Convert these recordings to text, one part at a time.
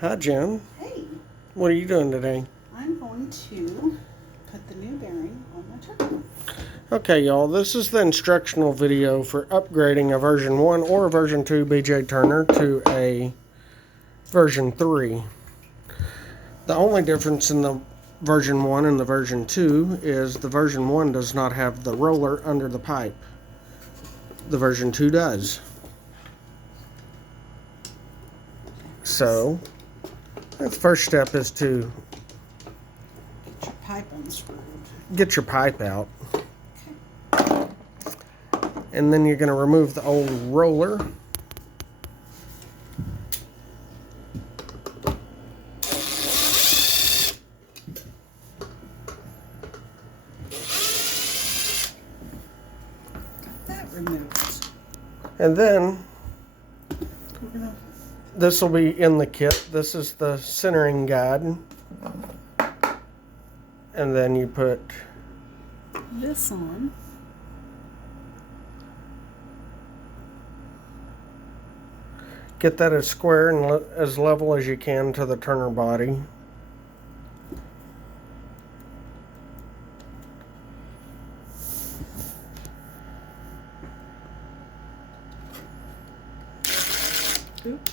Hi, Jen. Hey, What are you doing today? I'm going to put the new bearing on my turtle. Okay, y'all, this is the instructional video for upgrading a version 1 or a version 2 BJ Turner to a version 3. The only difference in the version 1 and the version 2 is the version 1 does not have the roller under the pipe. The version 2 does. So, the first step is to Get your pipe unscrewed. get your pipe out. Okay. And then you're going to remove the old roller. Got that removed. And then We're gonna this will be in the kit. This is the centering guide. And then you put this on. get that as square and as level as you can to the Turner body. Oop.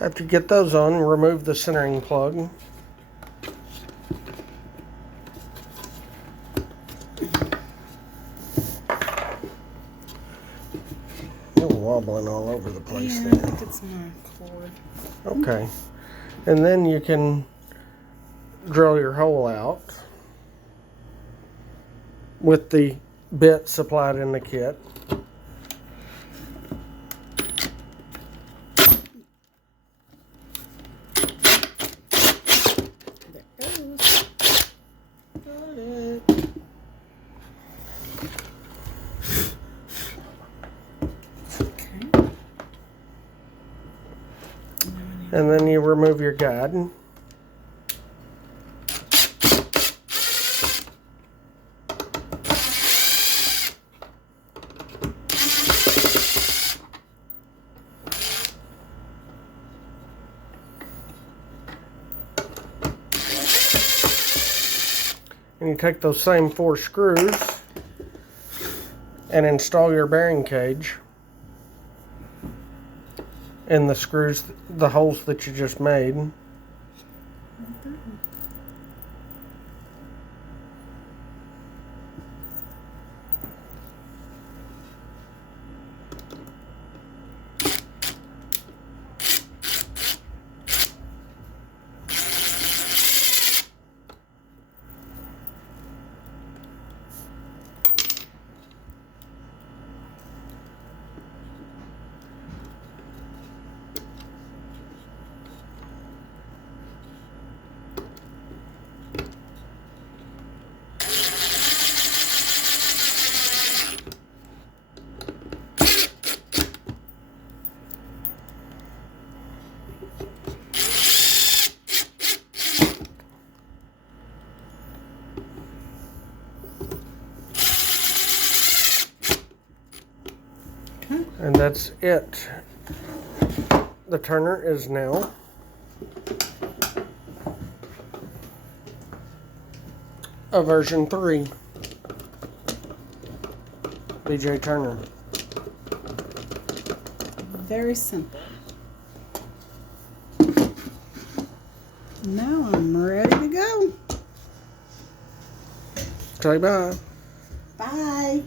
After you get those on, remove the centering plug. You're wobbling all over the place Yeah, I there. think it's my cord. Okay. And then you can drill your hole out with the bit supplied in the kit. There it goes. Got it. Okay. And then you remove your guide. And you take those same 4 screws and install your bearing cage in the screws, the holes that you just made. And that's it. The Turner is now a version 3 BJ Turner. Very simple. Now I'm ready to go. Say bye. Bye.